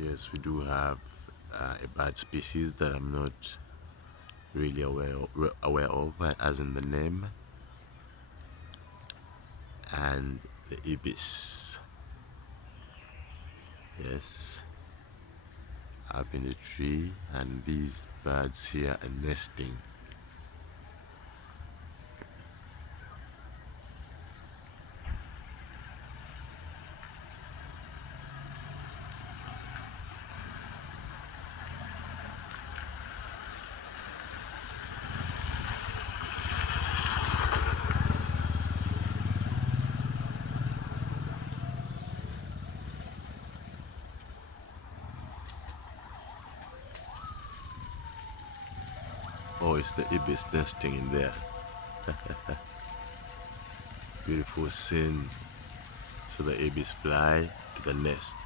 Yes, we do have a bird species that I'm not really aware of, as in the name, and the Ibis. Yes, up in the tree, and these birds here are nesting. Oh, it's the Ibis nesting in there. Beautiful scene. So the Ibis fly to the nest.